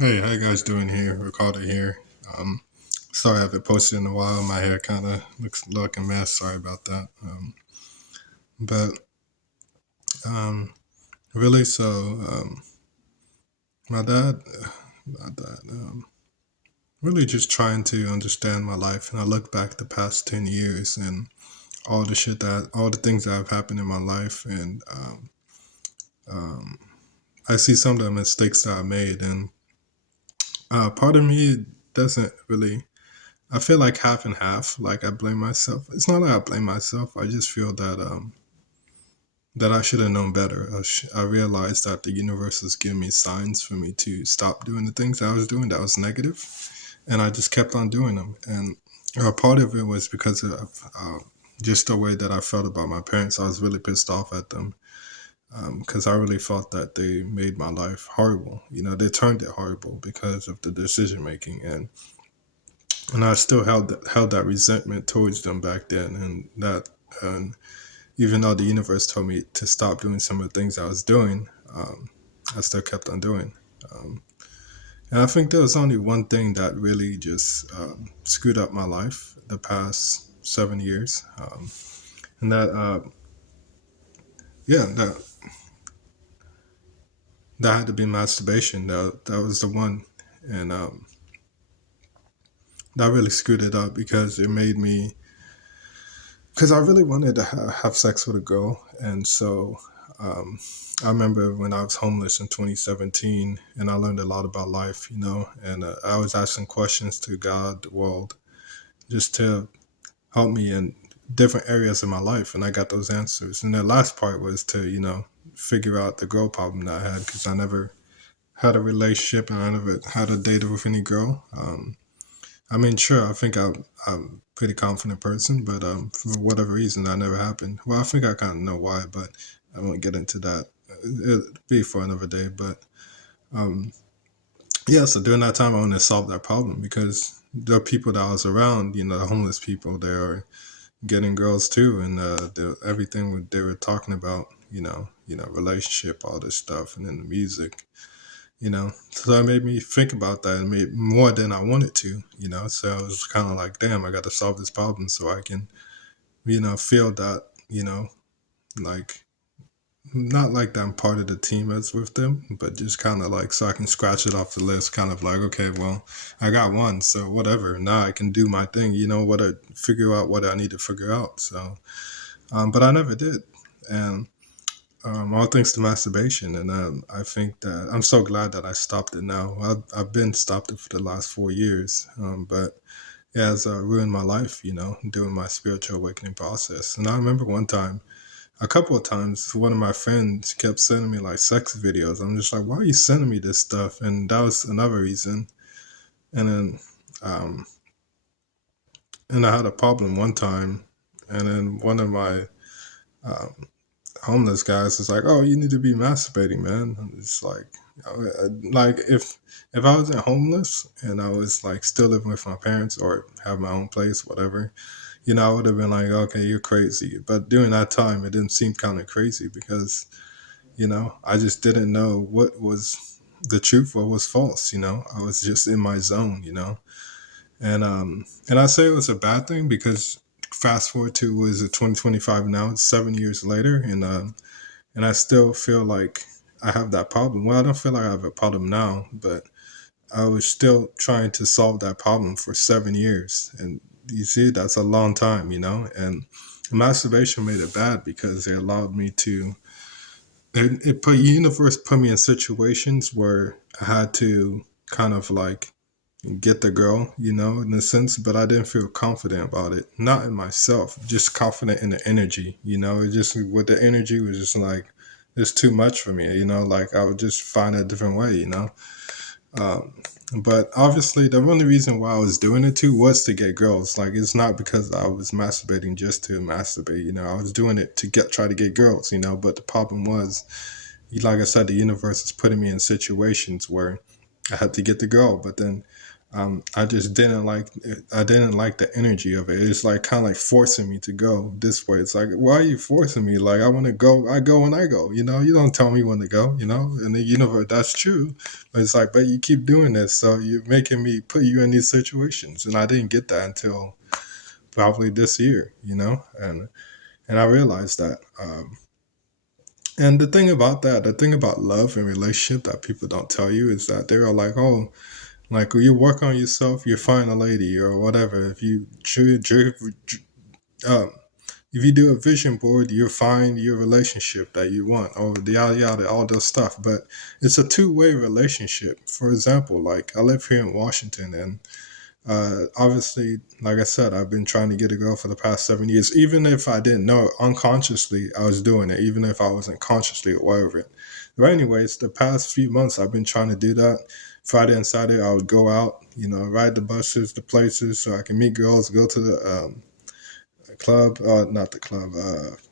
Hey, how you guys doing here? Ricardo here. Um, Sorry I haven't posted in a while. My hair kind of looks like a mess. Sorry about that. But really, my dad, my dad, really just trying to understand my life. And I look back the past 10 years and all the things that have happened in my life. And I see some of the mistakes that I made. And part of me doesn't really I feel like half and half. Like I blame myself. It's not that I blame myself. I just feel that I should have known better. I realized that the universe was giving me signs for me to stop doing the things I was doing that was negative, and I just kept on doing them. And part of it was because of just the way that I felt about my parents. I was really pissed off at them because I really felt that they made my life horrible. You know, they turned it horrible because of the decision making, and I still held that resentment towards them back then, and even though the universe told me to stop doing some of the things I was doing, I still kept on doing. Um, and I think there was only one thing that really just screwed up my life the past 7 years, and yeah, that had to be masturbation. That was the one, and that really screwed it up because it made me because I really wanted to have sex with a girl, and so um, I remember when I was homeless in 2017, and I learned a lot about life, you know, and I was asking questions to God, the world, just to help me in different areas of my life, and I got those answers. And the last part was to, figure out the girl problem that I had because I never had a relationship and I never had a date with any girl. I mean, sure, I think I'm a pretty confident person, but for whatever reason, that never happened. Well, I think I kind of know why, but I won't get into that. It'll be for another day. But yeah, so during that time, I wanted to solve that problem because the people that I was around, the homeless people, they are getting girls too, and everything they were talking about, relationship, all this stuff, and then the music. So that made me think about that and made more than I wanted to, so I was kind of like, damn, I got to solve this problem so I can, feel that, like, not like that I'm part of the team as with them, but just kind of like so I can scratch it off the list, kind of like, okay, well, I got one, so whatever, now I can do my thing, what I figure out what I need to figure out. So but I never did. And all thanks to masturbation. And I think that I'm so glad that I stopped it now. I've been stopped it for the last 4 years, but it has ruined my life, doing my spiritual awakening process. And I remember one time, a couple of times, one of my friends kept sending me like sex videos. I'm just like, why are you sending me this stuff? And that was another reason. And then, um, and I had a problem one time, and then one of my homeless guys is like, "Oh, you need to be masturbating, man." And it's like if I wasn't homeless and I was like still living with my parents or have my own place, whatever, I would have been like, "Okay, you're crazy." But during that time, it didn't seem kind of crazy because I just didn't know what was the truth, what was false. I was just in my zone. And I say it was a bad thing because fast forward to was it 2025 now, it's 7 years later, and I still feel like I have that problem. Well, I don't feel like I have a problem now, but I was still trying to solve that problem for 7 years. And you see, that's a long time, and masturbation made it bad because it allowed me to, it put, universe put me in situations where I had to kind of like get the girl, in a sense, but I didn't feel confident about it. Not in myself, just confident in the energy, It just, with the energy was just like, it's too much for me, like I would just find a different way. Um, but obviously, the only reason why I was doing it too was to get girls. Like, it's not because I was masturbating just to masturbate, I was doing it to try to get girls, but the problem was, like I said, the universe is putting me in situations where I had to get the girl, but then I just didn't like I didn't like the energy of it. It's like kind of like forcing me to go this way. It's like, why are you forcing me? Like, I want to go. I go when I go. You don't tell me when to go. And the universe, that's true. But it's like, but you keep doing this, so you're making me put you in these situations, and I didn't get that until probably this year. And I realized that. And the thing about love and relationship that people don't tell you is that they're like, oh, like you work on yourself, you find a lady or whatever. Um, if you do a vision board, you find your relationship that you want, or the yada yada, all this stuff. But it's a two-way relationship. For example, like I live here in Washington, and obviously, like I said, I've been trying to get a girl for the past 7 years. Even if I didn't know it, unconsciously, I was doing it. Even if I wasn't consciously aware of it. But anyways, the past few months, I've been trying to do that. Friday and Saturday, I would go out, ride the buses, the places, so I can meet girls, go to the club, not the club,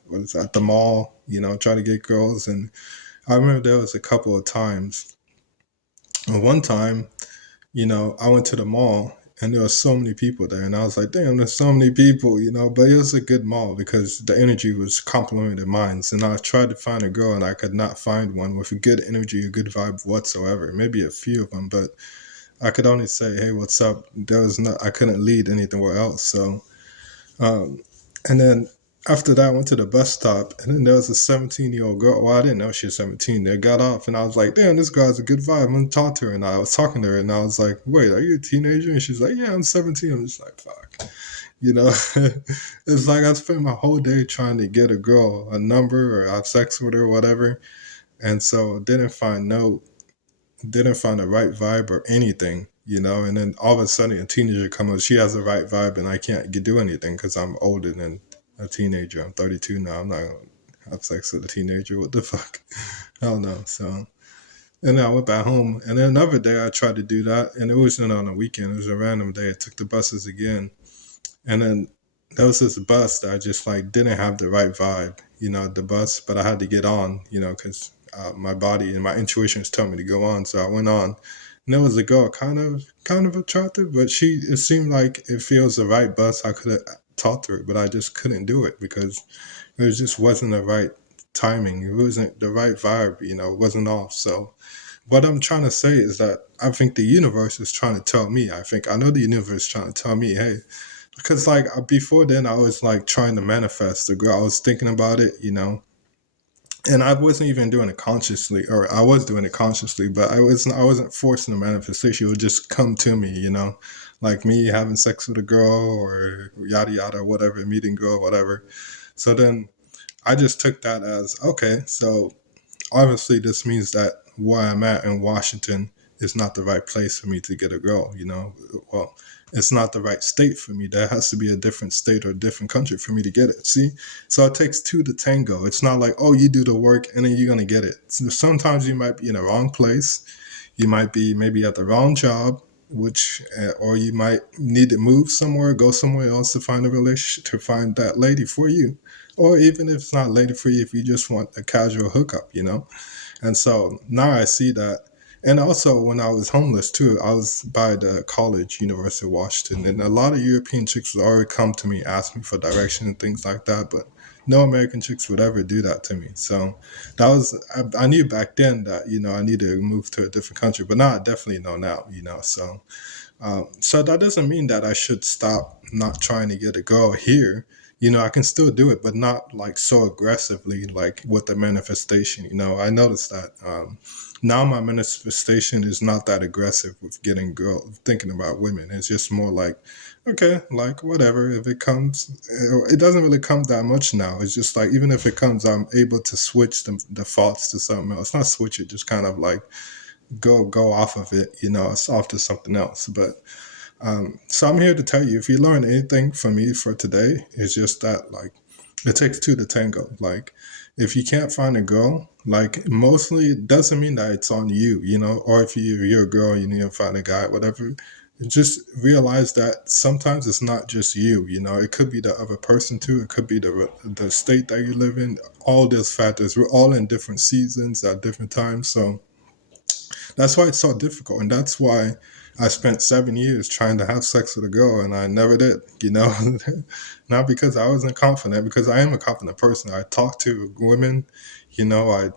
what is that, the mall, try to get girls. And I remember there was a couple of times. And one time, I went to the mall and there were so many people there. And I was like, damn, there's so many people, but it was a good mall because the energy was complementing mine. And I tried to find a girl and I could not find one with a good energy, a good vibe whatsoever. Maybe a few of them, but I could only say, hey, what's up? I couldn't lead anywhere else. So, um, and then after that, I went to the bus stop, and then there was a 17-year-old girl. Well, I didn't know she was 17. They got off, and I was like, damn, this girl has a good vibe. I'm going to talk to her. And I was talking to her, and I was like, wait, are you a teenager? And she's like, yeah, I'm 17. I'm just like, fuck. It's like I spent my whole day trying to get a girl a number or have sex with her or whatever. And so didn't find the right vibe or anything. And then all of a sudden a teenager comes up, she has the right vibe and I can't do anything because I'm older than a teenager. I'm 32 now. I'm not going to have sex with a teenager. What the fuck? I don't know. So, and then I went back home. And then another day I tried to do that. And it wasn't on a weekend. It was a random day. I took the buses again. And then there was this bus that I just like didn't have the right vibe, the bus, but I had to get on, because my body and my intuition was telling me to go on. So I went on. And there was a girl, kind of attractive, but it seemed like it feels the right bus. I could have talked to her, but I just couldn't do it because just wasn't the right timing. It wasn't the right vibe, it wasn't off. So what I'm trying to say is that I think the universe is trying to tell me. I know the universe is trying to tell me, hey, because like before then I was like trying to manifest the girl. I was thinking about it. And I wasn't even doing it consciously, or I was doing it consciously, but I wasn't forcing the manifestation. It would just come to me. Like me having sex with a girl or yada yada, whatever, meeting girl, whatever. So then I just took that as okay. So obviously this means that where I'm at in Washington is not the right place for me to get a girl. Well, it's not the right state for me. There has to be a different state or a different country for me to get it. See? So it takes two to tango. It's not like, oh, you do the work and then you're going to get it. So sometimes you might be in the wrong place. You might be maybe at the wrong job, or you might need to move somewhere, go somewhere else to find a relationship, to find that lady for you. Or even if it's not lady for you, if you just want a casual hookup. And so now I see that. And also, when I was homeless too, I was by the college, University of Washington, and a lot of European chicks would already come to me, ask me for direction and things like that. But no American chicks would ever do that to me. So I knew back then that I needed to move to a different country, but now I definitely know now. So that doesn't mean that I should stop not trying to get a girl here. I can still do it, but not like so aggressively, like with the manifestation. I noticed that now my manifestation is not that aggressive with getting girl, thinking about women. It's just more like, okay, like whatever. If it comes, it doesn't really come that much now. It's just like even if it comes, I'm able to switch the thoughts to something else. Not switch it, just kind of like go off of it. It's off to something else. But so I'm here to tell you, if you learn anything from me for today, it's just that like it takes two to tango. Like if you can't find a girl, like mostly it doesn't mean that it's on you, or if you're a girl, you need to find a guy, whatever. Just realize that sometimes it's not just you. It could be the other person too. It could be the state that you live in. All those factors. We're all in different seasons at different times, so That's why it's so difficult, and that's why I spent 7 years trying to have sex with a girl, and I never did. You know, not because I wasn't confident, because I am a confident person. I talk to women, you know, I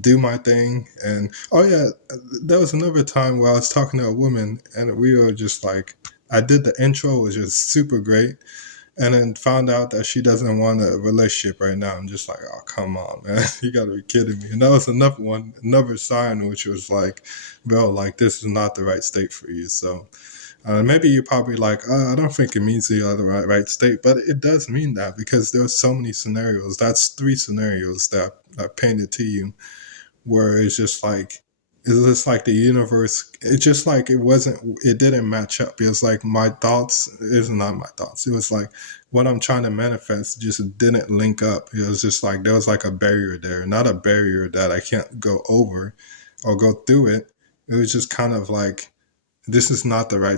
do my thing, and oh yeah, there was another time where I was talking to a woman, and we were just like, I did the intro, it was just super great, and then found out that she doesn't want a relationship right now. I'm just like, oh, come on, man. You gotta be kidding me. And that was another one, another sign, which was like, bro, like, this is not the right state for you. So maybe you're probably like, I don't think it means you're in the right state, but it does mean that, because there's so many scenarios. That's three scenarios that I painted to you, where it's just like the universe, it's just like it didn't match up. It was like my thoughts is not my thoughts. It was like what I'm trying to manifest just didn't link up. It was just like there was like a barrier there, not a barrier that I can't go over or go through it. It was just kind of like, this is not the right